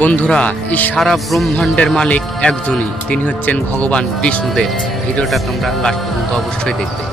বন্ধুরা, এই সারা ব্রহ্মাণ্ডের মালিক একজনই, তিনি হচ্ছেন ভগবান বিষ্ণুদেব। ভিডিওটা তোমরা লাস্ট পর্যন্ত অবশ্যই দেখবে।